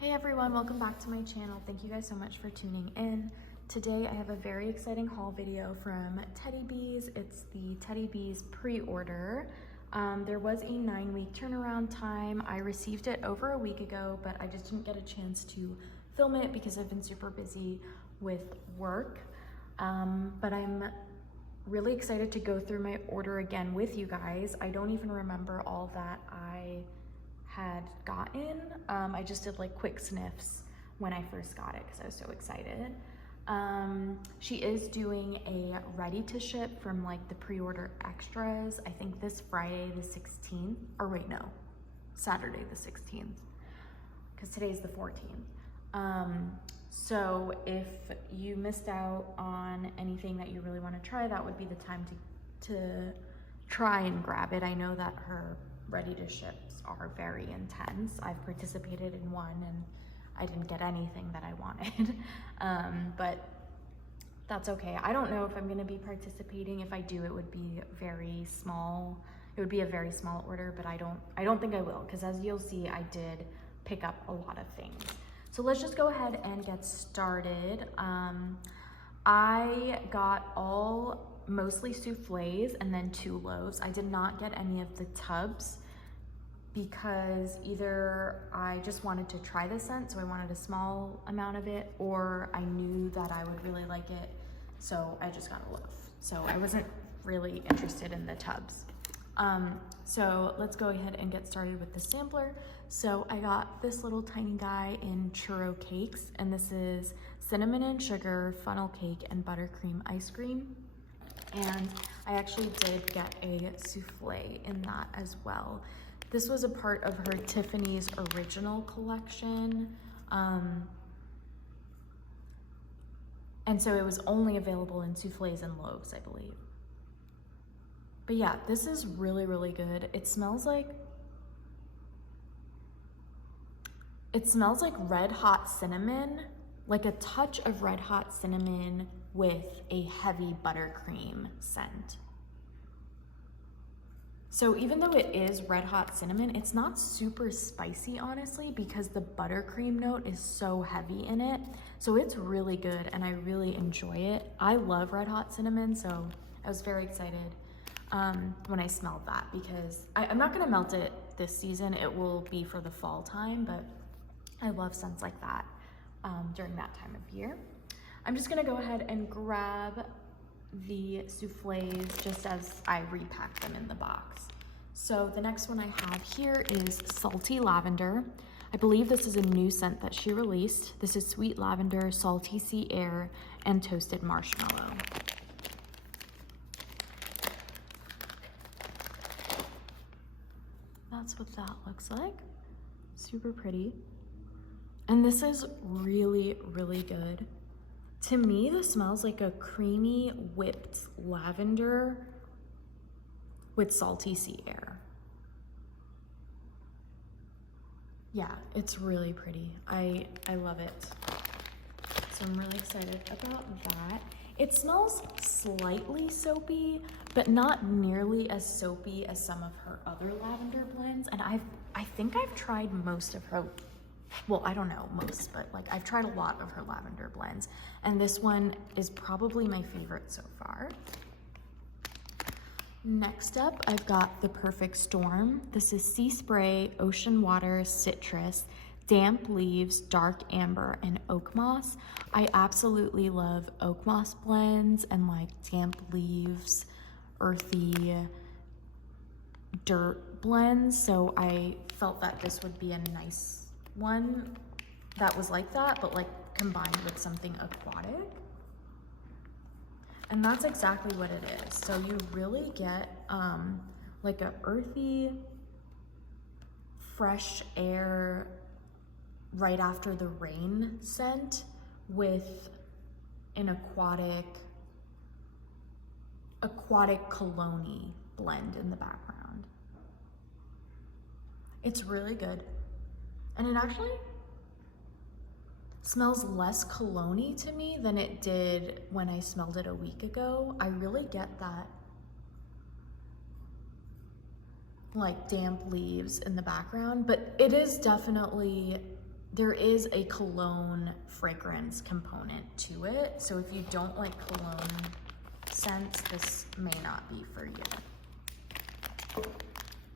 Hey everyone, welcome back to my channel. Thank you guys so much for tuning in. Today I have a very exciting haul video from Teddy Bees. It's the Teddy Bees pre-order. There was a 9-week turnaround time. I received it over a week ago, but I just didn't get a chance to film it because I've been super busy with work. But I'm really excited to go through my order again with you guys. I don't even remember all that I had gotten. I just did like quick sniffs when I first got it because I was so excited. She is doing a ready to ship from like the pre-order extras, I think this Friday the 16th, or wait, no, Saturday the 16th, because today's the 14th. So if you missed out on anything that you really want to try, that would be the time to try and grab it. I know that her ready to ships are very intense. I've participated in one and I didn't get anything that I wanted. But that's okay. I don't know if I'm gonna be participating. If I do, it would be very small. It would be a very small order, but I don't think I will, because as you'll see, I did pick up a lot of things. So let's just go ahead and get started. I got mostly souffles and then 2 loaves. I did not get any of the tubs because either I just wanted to try the scent, so I wanted a small amount of it, or I knew that I would really like it, so I just got a loaf. So I wasn't really interested in the tubs. So let's go ahead and get started with the sampler. So I got this little tiny guy in churro cakes, and this is cinnamon and sugar, funnel cake, and buttercream ice cream. And I actually did get a souffle in that as well. This was a part of her Tiffany's original collection. And so it was only available in souffles and loaves, I believe. But yeah, this is really, really good. It smells like red hot cinnamon, like a touch of red hot cinnamon with a heavy buttercream scent. So even though it is red hot cinnamon, it's not super spicy, honestly, because the buttercream note is so heavy in it. So it's really good and I really enjoy it. I love red hot cinnamon, so I was very excited when I smelled that, because I'm not gonna melt it this season. It will be for the fall time, but I love scents like that during that time of year. I'm just gonna go ahead and grab the souffles just as I repack them in the box. So the next one I have here is Salty Lavender. I believe this is a new scent that she released. This is Sweet Lavender, Salty Sea Air, and Toasted Marshmallow. That's what that looks like. Super pretty. And this is really, really good. To me, this smells like a creamy whipped lavender with salty sea air. Yeah, it's really pretty. I love it. So I'm really excited about that. It smells slightly soapy, but not nearly as soapy as some of her other lavender blends. And I think I've tried most of her, well, I don't know most, but like I've tried a lot of her lavender blends, and this one is probably my favorite so far. Next up, I've got the Perfect Storm. This is Sea Spray, Ocean Water, Citrus, Damp Leaves, Dark Amber, and Oak Moss. I absolutely love oak moss blends and like damp leaves, earthy dirt blends, so I felt that this would be a nice one that was like that, but like combined with something aquatic. And that's exactly what it is. So you really get like a earthy, fresh air right after the rain scent with an aquatic cologne blend in the background. It's really good. And it actually smells less cologne-y to me than it did when I smelled it a week ago. I really get that like damp leaves in the background, but it is definitely there is a cologne fragrance component to it. So if you don't like cologne scents, this may not be for you.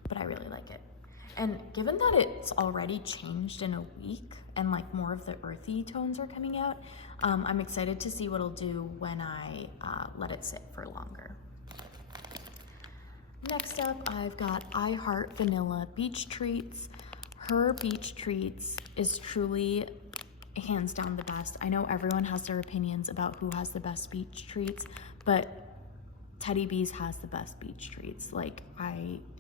But I really like it. And given that it's already changed in a week and like more of the earthy tones are coming out, I'm excited to see what it'll do when I let it sit for longer. Next up, I've got I Heart Vanilla Beach Treats. Her Beach Treats is truly hands down the best. I know everyone has their opinions about who has the best beach treats, but Teddy Bees has the best beach treats.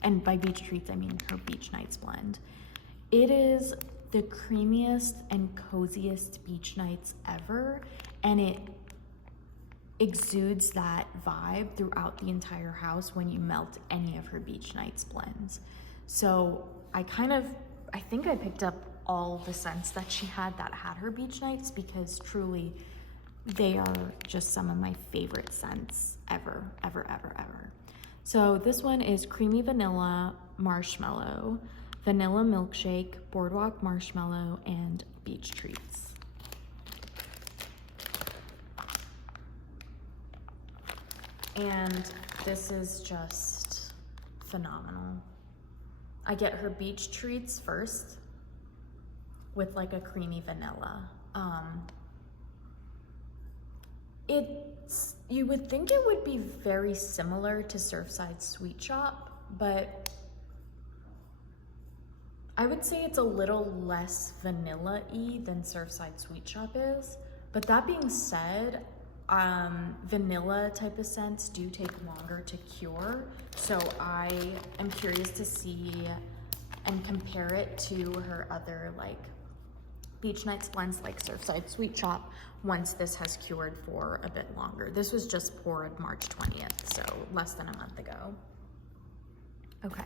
And by beach treats, I mean her Beach Nights blend. It is the creamiest and coziest beach nights ever, and it exudes that vibe throughout the entire house when you melt any of her Beach Nights blends. So I think I picked up all the scents that she had that had her Beach Nights, because truly they are just some of my favorite scents ever, ever, ever, ever. So this one is Creamy Vanilla Marshmallow, Vanilla Milkshake, Boardwalk Marshmallow, and Beach Treats. And this is just phenomenal. I get her Beach Treats first with like a creamy vanilla. You would think it would be very similar to Surfside Sweet Shop, but I would say it's a little less vanilla-y than Surfside Sweet Shop is. But that being said, vanilla type of scents do take longer to cure. So I am curious to see and compare it to her other like Beach Nights blends like Surfside Sweet Shop once this has cured for a bit longer. This was just poured March 20th, so less than a month ago. Okay,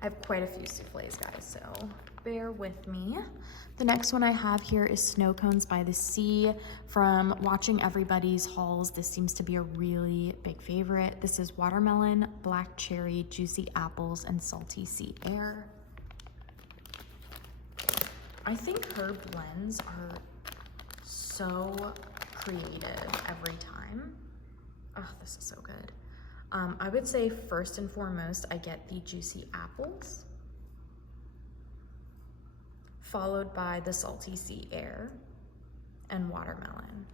I have quite a few souffles, guys, so bear with me. The next one I have here is Snow Cones by the Sea. From watching everybody's hauls, this seems to be a really big favorite. This is watermelon, black cherry, juicy apples, and salty sea air. I think her blends are so creative every time. Oh, this is so good. I would say first and foremost, I get the juicy apples, followed by the salty sea air and watermelon.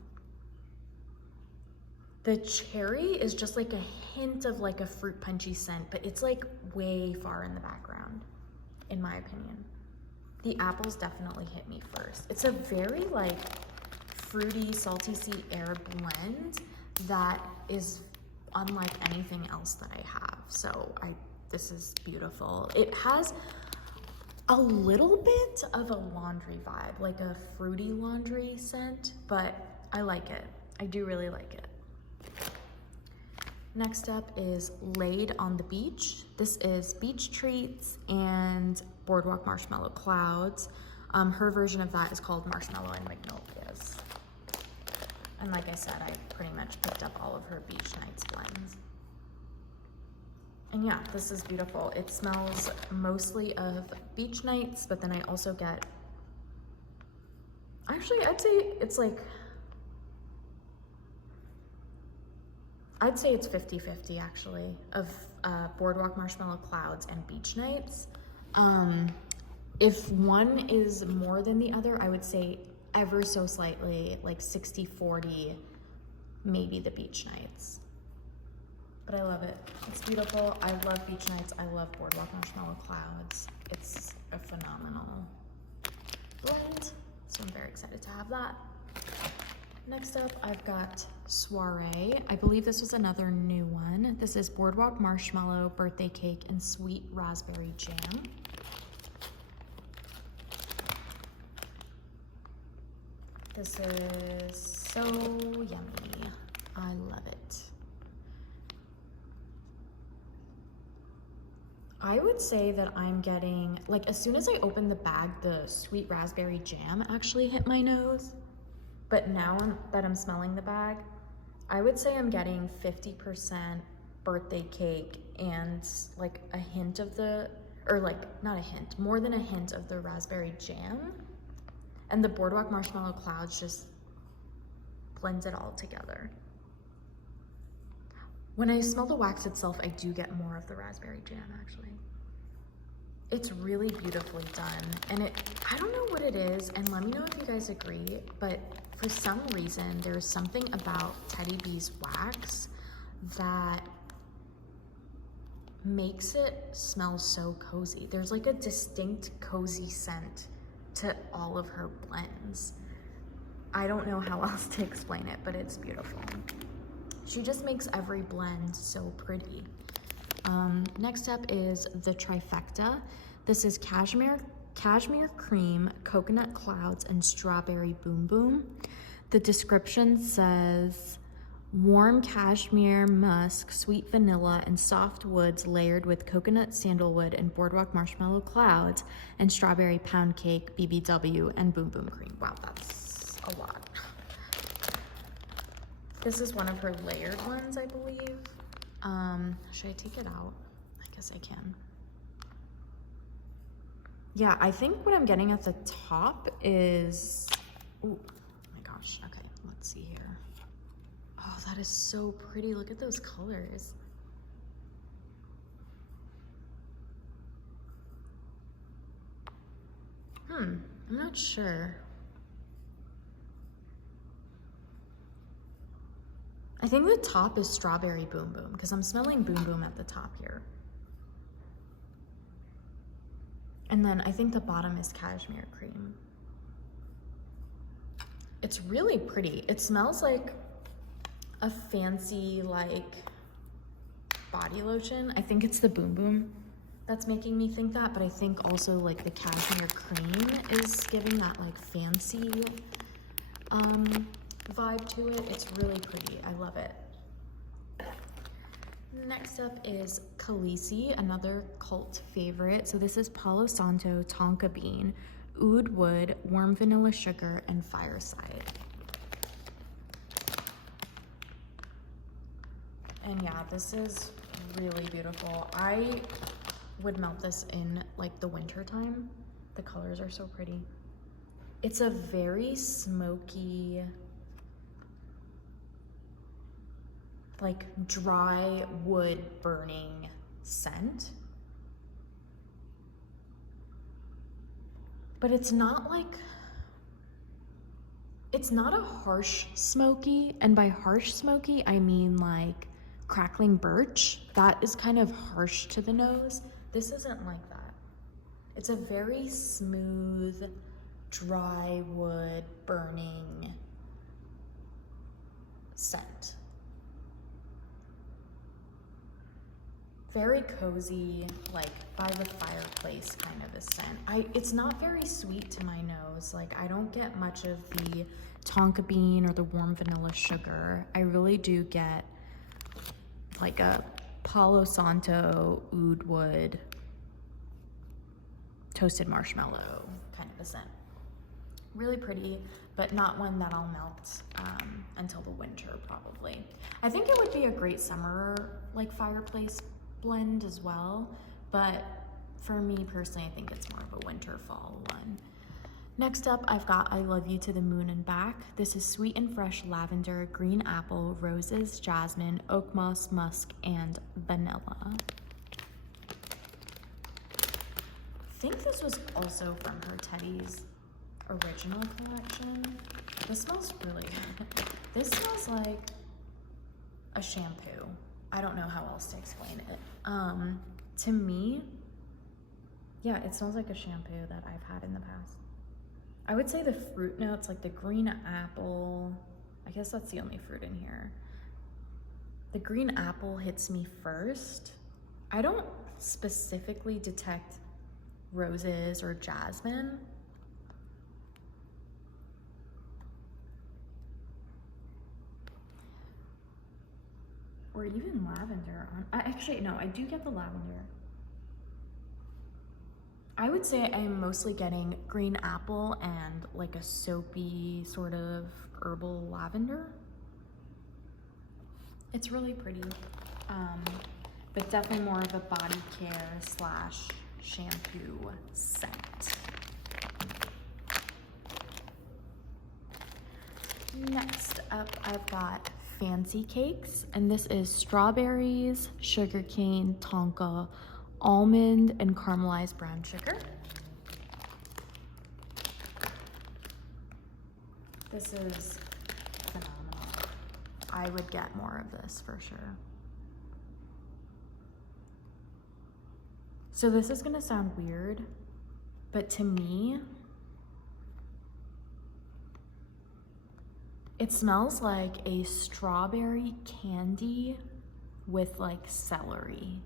The cherry is just like a hint of like a fruit punchy scent, but it's like way far in the background, in my opinion. The apples definitely hit me first. It's a very like fruity, salty sea air blend that is unlike anything else that I have. So this is beautiful. It has a little bit of a laundry vibe, like a fruity laundry scent, but I like it. I do really like it. Next up is Laid on the Beach. This is Beach Treats and Boardwalk Marshmallow Clouds. Her version of that is called Marshmallow and Magnolias. And like I said, I pretty much picked up all of her Beach Nights blends. And yeah, this is beautiful. It smells mostly of Beach Nights, but then I also get, actually I'd say it's 50-50 actually, of Boardwalk Marshmallow Clouds and Beach Nights. If one is more than the other, I would say ever so slightly, like 60-40, maybe the Beach Nights. But I love it. It's beautiful. I love Beach Nights. I love Boardwalk Marshmallow Clouds. It's a phenomenal blend, so I'm very excited to have that. Next up, I've got Soiree. I believe this was another new one. This is Boardwalk Marshmallow, Birthday Cake, and Sweet Raspberry Jam. This is so yummy. I love it. I would say that I'm getting, like, as soon as I opened the bag, the Sweet Raspberry Jam actually hit my nose. But now that I'm smelling the bag, I would say I'm getting 50% birthday cake and like a hint of the, or like not a hint, more than a hint of the raspberry jam. And the Boardwalk Marshmallow Clouds just blends it all together. When I smell the wax itself, I do get more of the raspberry jam, actually. It's really beautifully done. And I don't know what it is, and let me know if you guys agree, but for some reason, there's something about Teddy B's wax that makes it smell so cozy. There's like a distinct cozy scent to all of her blends. I don't know how else to explain it, but it's beautiful. She just makes every blend so pretty. Next up is the trifecta. This is cashmere cream, coconut clouds, and strawberry boom boom. The description says, warm cashmere, musk, sweet vanilla, and soft woods layered with coconut, sandalwood, and boardwalk marshmallow clouds, and strawberry pound cake, BBW, and boom boom cream. Wow, that's a lot. This is one of her layered ones, I believe. Should I take it out? I guess I can. Yeah, I think what I'm getting at the top is, oh my gosh, okay, let's see here. Oh, that is so pretty. Look at those colors. I'm not sure. I think the top is strawberry boom boom because I'm smelling boom boom at the top here. And then I think the bottom is cashmere cream. It's really pretty. It smells like a fancy like body lotion. I think it's the boom boom that's making me think that, but I think also like the cashmere cream is giving that like fancy vibe to it. It's really pretty. I love it. Next up is Khaleesi, another cult favorite. So this is Palo Santo, tonka bean, oud wood, warm vanilla sugar, and fireside. And yeah, this is really beautiful. I would melt this in like the winter time. The colors are so pretty. It's a very smoky, like dry wood burning scent. But it's not like, it's not a harsh smoky, and by harsh smoky, I mean like crackling birch. That is kind of harsh to the nose. This isn't like that. It's a very smooth, dry wood burning scent. Very cozy, like by the fireplace kind of a scent. It's not very sweet to my nose. Like I don't get much of the tonka bean or the warm vanilla sugar. I really do get like a Palo Santo, oud wood, toasted marshmallow kind of a scent. Really pretty, but not one that I'll melt until the winter probably. I think it would be a great summer like fireplace blend as well, but for me personally, I think it's more of a winter fall one. Next up, I've got I Love You to the Moon and Back. This is sweet and fresh lavender, green apple, roses, jasmine, oak moss, musk, and vanilla. I think this was also from her Teddy's original collection. This smells really good. This smells like a shampoo. I don't know how else to explain it. To me, yeah, it smells like a shampoo that I've had in the past. I would say the fruit notes, like the green apple, I guess that's the only fruit in here. The green apple hits me first. I don't specifically detect roses or jasmine. Or even lavender. Actually, no, I do get the lavender. I would say I am mostly getting green apple and like a soapy sort of herbal lavender. It's really pretty, but definitely more of a body care / shampoo scent. Next up, I've got fancy cakes, and this is strawberries, sugarcane, tonka, almond, and caramelized brown sugar. This is phenomenal. I would get more of this for sure. So this is gonna sound weird, but to me, it smells like a strawberry candy with like celery.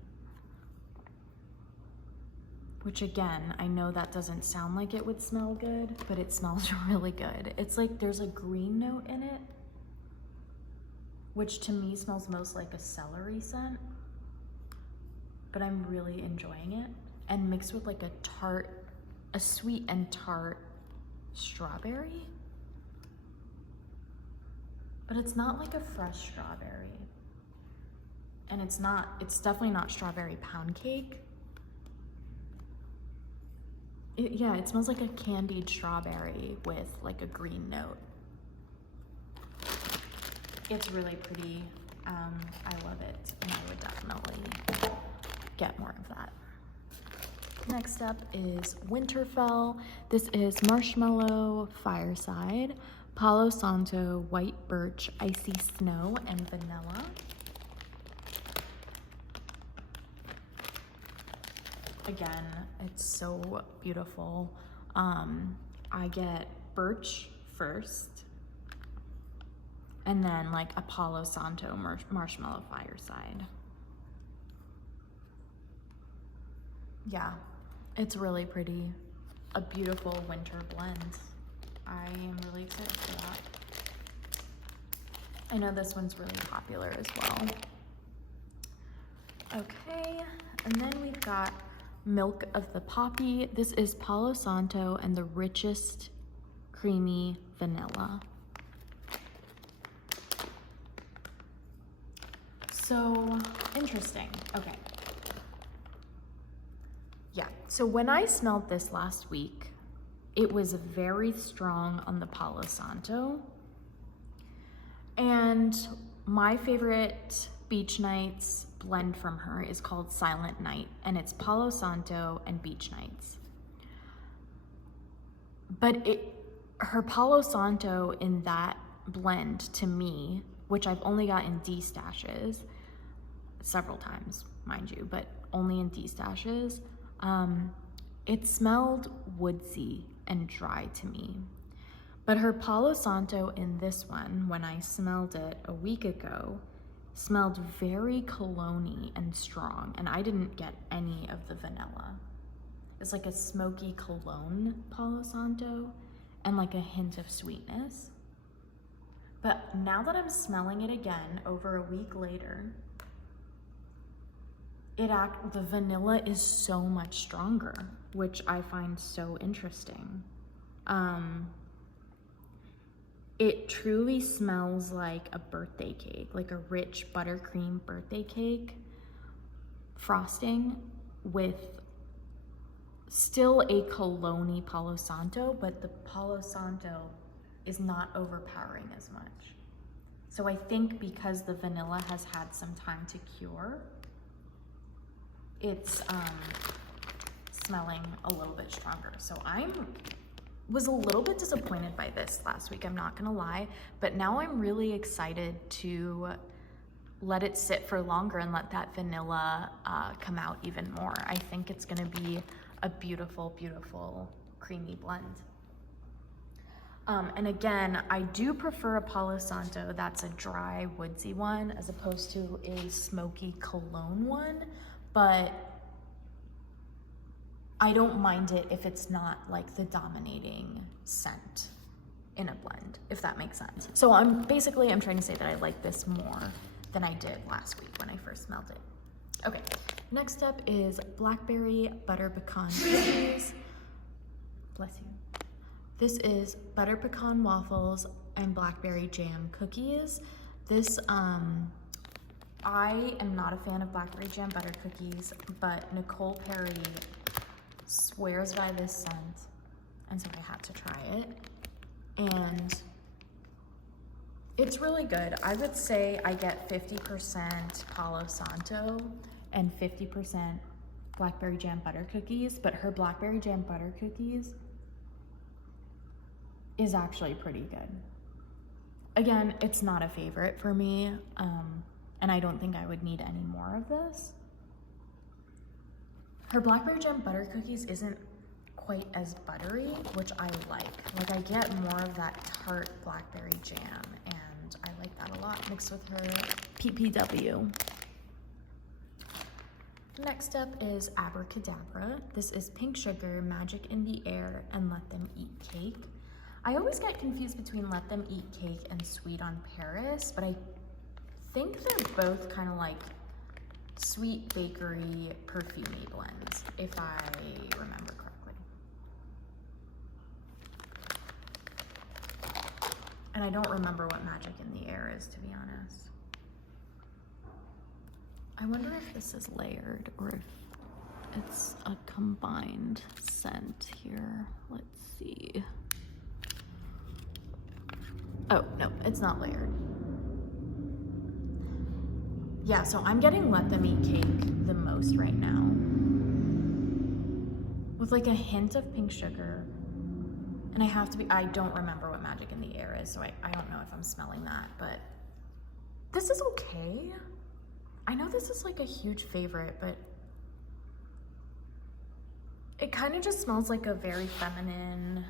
Which again, I know that doesn't sound like it would smell good, but it smells really good. It's like there's a green note in it, which to me smells most like a celery scent, but I'm really enjoying it. And mixed with like a sweet and tart strawberry. But it's not like a fresh strawberry. And it's definitely not strawberry pound cake. Yeah, it smells like a candied strawberry with like a green note. It's really pretty. I love it, and I would definitely get more of that. Next up is Winterfell. This is marshmallow fireside, Palo Santo, white birch, icy snow, and vanilla. Again, it's so beautiful. I get birch first, and then like a Palo Santo marshmallow fireside. Yeah, it's really pretty. A beautiful winter blend. I am really excited for that. I know this one's really popular as well. Okay, and then we've got Milk of the Poppy. This is Palo Santo and the richest creamy vanilla. So interesting. Okay. Yeah, so when I smelled this last week, it was very strong on the Palo Santo. And my favorite Beach Nights blend from her is called Silent Night, and it's Palo Santo and Beach Nights. But her Palo Santo in that blend to me, which I've only got in D-stashes several times, mind you, but only in D-stashes, it smelled woodsy and dry to me. But her Palo Santo in this one, when I smelled it a week ago, smelled very cologne-y and strong, and I didn't get any of the vanilla. It's like a smoky cologne Palo Santo and like a hint of sweetness. But now that I'm smelling it again over a week later, the vanilla is so much stronger, which I find so interesting. It truly smells like a birthday cake, like a rich buttercream birthday cake frosting with still a cologne-y Palo Santo, but the Palo Santo is not overpowering as much. So I think because the vanilla has had some time to cure, it's smelling a little bit stronger. So I was a little bit disappointed by this last week, I'm not gonna lie, but now I'm really excited to let it sit for longer and let that vanilla come out even more. I think it's gonna be a beautiful, beautiful creamy blend. And again, I do prefer a Palo Santo that's a dry, woodsy one as opposed to a smoky cologne one, but I don't mind it if it's not like the dominating scent in a blend, if that makes sense. So I'm trying to say that I like this more than I did last week when I first smelled it. Okay, next up is blackberry butter pecan cookies. Bless you. This is butter pecan waffles and blackberry jam cookies. This, I am not a fan of blackberry jam butter cookies, but Nicole Perry swears by this scent, and so I had to try it. And It's really good. I would say I get 50% Palo Santo and 50% blackberry jam butter cookies, but her blackberry jam butter cookies is actually pretty good. Again, it's not a favorite for me, and I don't think I would need any more of this. Her blackberry jam butter cookies isn't quite as buttery, which I like. Like, I get more of that tart blackberry jam, and I like that a lot mixed with her PPW. Next up is Abracadabra. This is pink sugar, magic in the air, and let them eat cake. I always get confused between let them eat cake and sweet on Paris, but I think they're both kind of like sweet bakery perfumey blends, if I remember correctly. And I don't remember what magic in the air is, to be honest. I wonder if this is layered or if it's a combined scent here. Let's see. Oh, no, it's not layered. Yeah, so I'm getting let them eat cake the most right now. With like a hint of pink sugar. And I don't remember what magic in the air is, so I don't know if I'm smelling that, but this is okay. I know this is like a huge favorite, but it kind of just smells like a very feminine,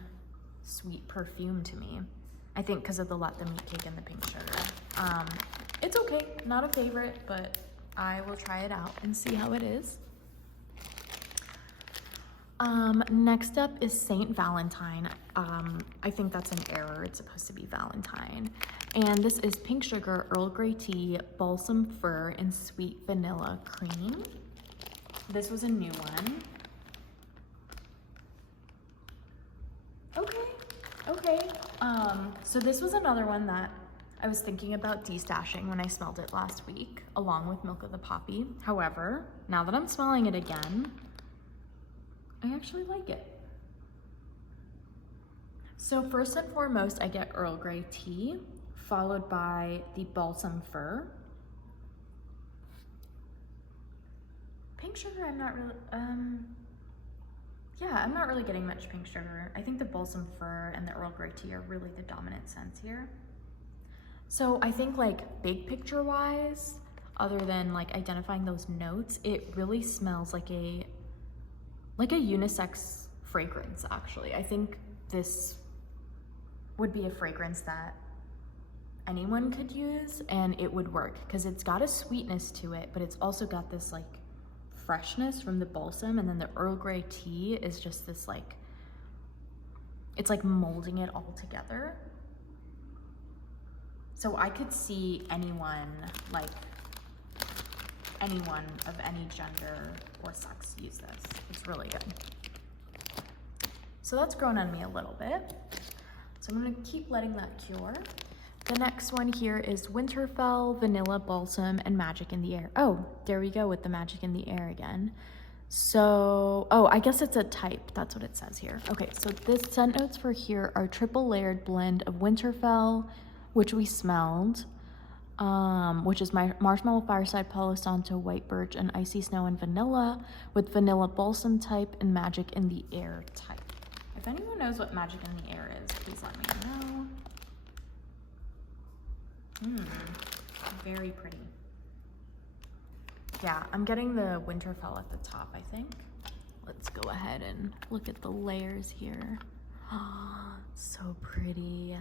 sweet perfume to me. I think because of the let them eat cake and the pink sugar. It's okay, not a favorite, but I will try it out and see how it is. Next up is Saint Valentine. I think that's an error. It's supposed to be Valentine. And this is pink sugar, Earl Grey tea, balsam fir, and sweet vanilla cream. This was a new one. Okay. So this was another one that I was thinking about destashing when I smelled it last week, along with Milk of the Poppy. However, now that I'm smelling it again, I actually like it. So first and foremost, I get Earl Grey tea, followed by the balsam fir. Pink sugar, I'm not really getting much pink sugar. I think the balsam fir and the Earl Grey tea are really the dominant scents here. So I think like big picture wise, other than like identifying those notes, it really smells like a unisex fragrance, actually. I think this would be a fragrance that anyone could use and it would work because it's got a sweetness to it, but it's also got this like freshness from the balsam, and then the Earl Grey tea is just this like, it's like molding it all together. So I could see anyone of any gender or sex use this. It's really good. So that's grown on me a little bit. So I'm gonna keep letting that cure. The next one here is Winterfell, Vanilla Balsam, and Magic in the Air. Oh, there we go with the Magic in the Air again. So, oh, I guess it's a type. That's what it says here. Okay, so the scent notes for here are triple layered blend of Winterfell, which we smelled, which is my Marshmallow Fireside, Palo Santo, White Birch, and Icy Snow and Vanilla, with Vanilla Balsam type and Magic in the Air type. If anyone knows what Magic in the Air is, please let me know. Very pretty. Yeah, I'm getting the Winterfell at the top, I think. Let's go ahead and look at the layers here. Oh, so pretty.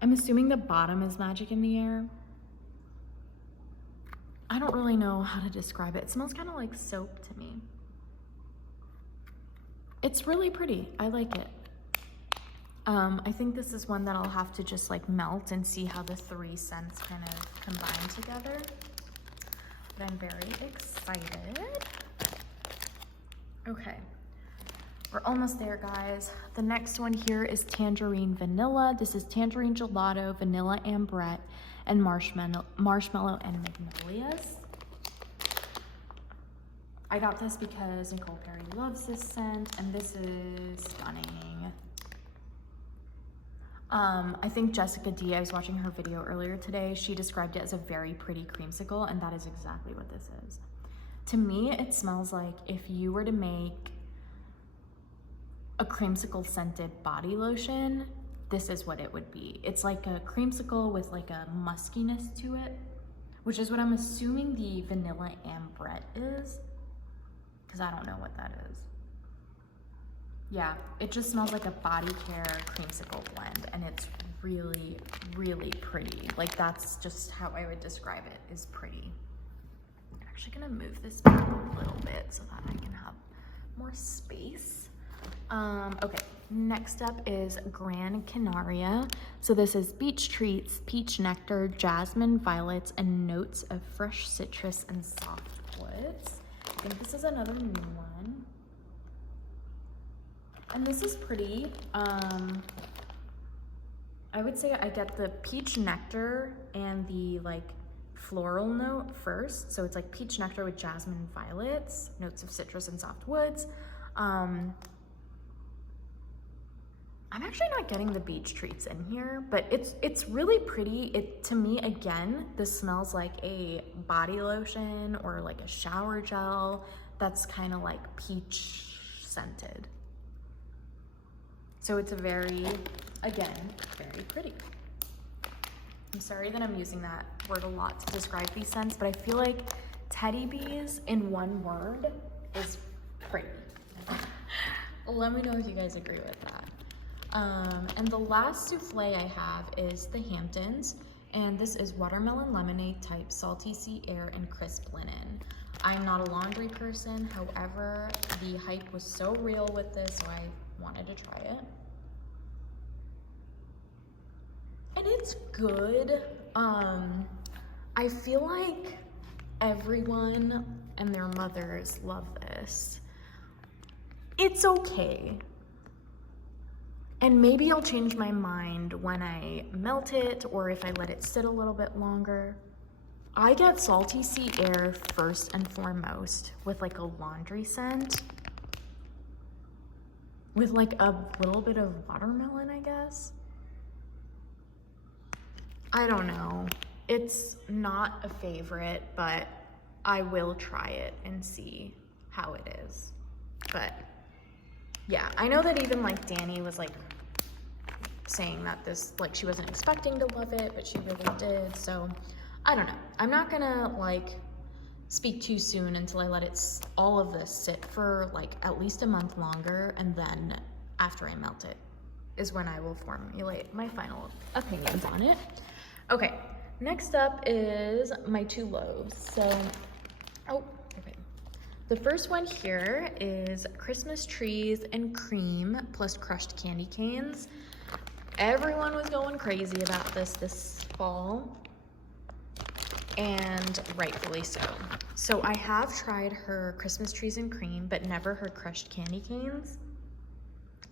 I'm assuming the bottom is Magic in the Air. I don't really know how to describe it. It smells kind of like soap to me. It's really pretty. I like it. I think this is one that I'll have to just like melt and see how the three scents kind of combine together. But I'm very excited. Okay, we're almost there, guys. The next one here is Tangerine Vanilla. This is Tangerine Gelato, Vanilla Ambrette, and Marshmallow and Magnolias. I got this because Nicole Perry loves this scent, and this is stunning. I think Jessica D, I was watching her video earlier today, she described it as a very pretty creamsicle, and that is exactly what this is. To me, it smells like if you were to make a creamsicle scented body lotion, this is what it would be. It's like a creamsicle with like a muskiness to it, which is what I'm assuming the vanilla ambrette is, because I don't know what that is. Yeah, it just smells like a body care creamsicle blend, and it's really, really pretty. Like, that's just how I would describe it, is pretty. I'm actually gonna move this back a little bit so that I can have more space. Okay, next up is Gran Canaria. So this is beach treats, peach nectar, jasmine, violets, and notes of fresh citrus and soft woods. I think this is another new one. And this is pretty. I would say I get the peach nectar and the like floral note first. So it's like peach nectar with jasmine and violets, notes of citrus and soft woods. I'm actually not getting the beach treats in here, but it's really pretty. To me, again, this smells like a body lotion or like a shower gel that's kind of like peach scented. So it's a very, again, very pretty. I'm sorry that I'm using that word a lot to describe these scents, but I feel like Teddy Bees in one word is pretty. Let me know if you guys agree with that. And the last souffle I have is the Hamptons, and this is watermelon lemonade type, salty sea air, and crisp linen. I'm not a laundry person, however, the hype was so real with this, so I wanted to try it. And it's good. I feel like everyone and their mothers love this. It's okay. And maybe I'll change my mind when I melt it or if I let it sit a little bit longer. I get salty sea air first and foremost with like a laundry scent with like a little bit of watermelon, I guess. I don't know. It's not a favorite, but I will try it and see how it is. But yeah, I know that even like Danny was like saying that this, like she wasn't expecting to love it, but she really did. So I don't know. I'm not gonna like speak too soon until I let all of this sit for like at least a month longer, and then after I melt it is when I will formulate my final opinions on it. Okay, next up is my two loaves. So, okay. The first one here is Christmas trees and cream plus crushed candy canes. Everyone was going crazy about this fall, and rightfully so. So I have tried her Christmas trees and cream, but never her crushed candy canes.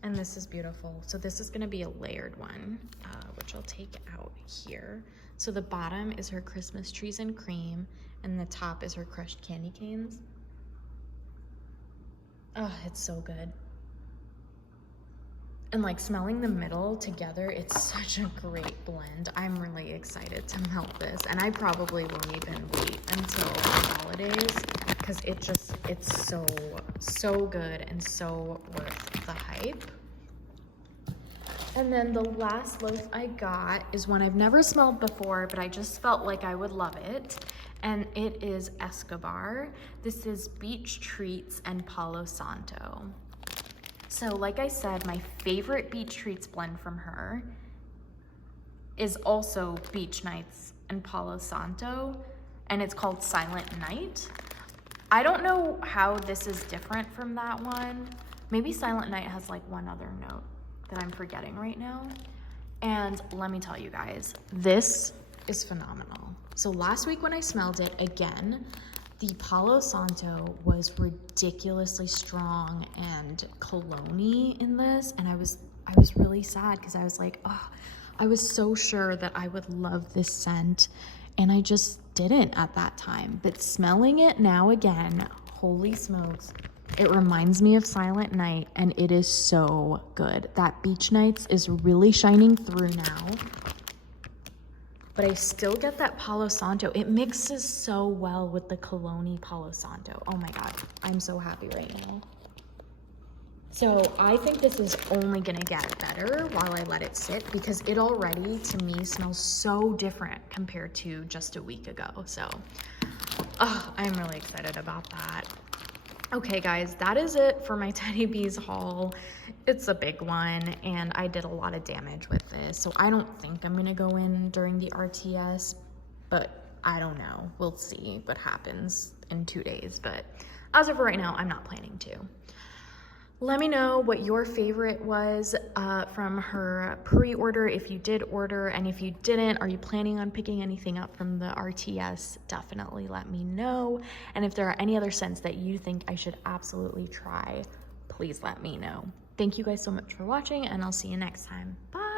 And this is beautiful. So this is gonna be a layered one, which I'll take out here. So the bottom is her Christmas trees and cream, and the top is her crushed candy canes. Oh, it's so good. And like smelling the middle together, it's such a great blend. I'm really excited to melt this, and I probably won't even wait until the holidays because it's so good and so worth the hype. And then the last loaf I got is one I've never smelled before, but I just felt like I would love it. And it is Escobar. This is Beach Treats and Palo Santo. So like I said, my favorite Beach Treats blend from her is also Beach Nights and Palo Santo, and it's called Silent Night. I don't know how this is different from that one. Maybe Silent Night has like one other note that I'm forgetting right now. And let me tell you guys, this is phenomenal. So last week when I smelled it again, the Palo Santo was ridiculously strong and cologne-y in this, and I was really sad because I was like, oh, I was so sure that I would love this scent, and I just didn't at that time. But smelling it now again, Holy smokes. It reminds me of Silent Night, and it is so good. That Beach Nights is really shining through now, but I still get that Palo Santo. It mixes so well with the Cologne Palo Santo. Oh my God, I'm so happy right now. So I think this is only gonna get better while I let it sit, because it already, to me, smells so different compared to just a week ago. So, I'm really excited about that. Okay guys, that is it for my Teddy Bees haul. It's a big one, and I did a lot of damage with this, so I don't think I'm gonna go in during the RTS, but I don't know. We'll see what happens in 2 days, but as of right now, I'm not planning to. Let me know what your favorite was from her pre-order, if you did order, and if you didn't, are you planning on picking anything up from the RTS? Definitely let me know. And if there are any other scents that you think I should absolutely try, please let me know. Thank you guys so much for watching, and I'll see you next time. Bye.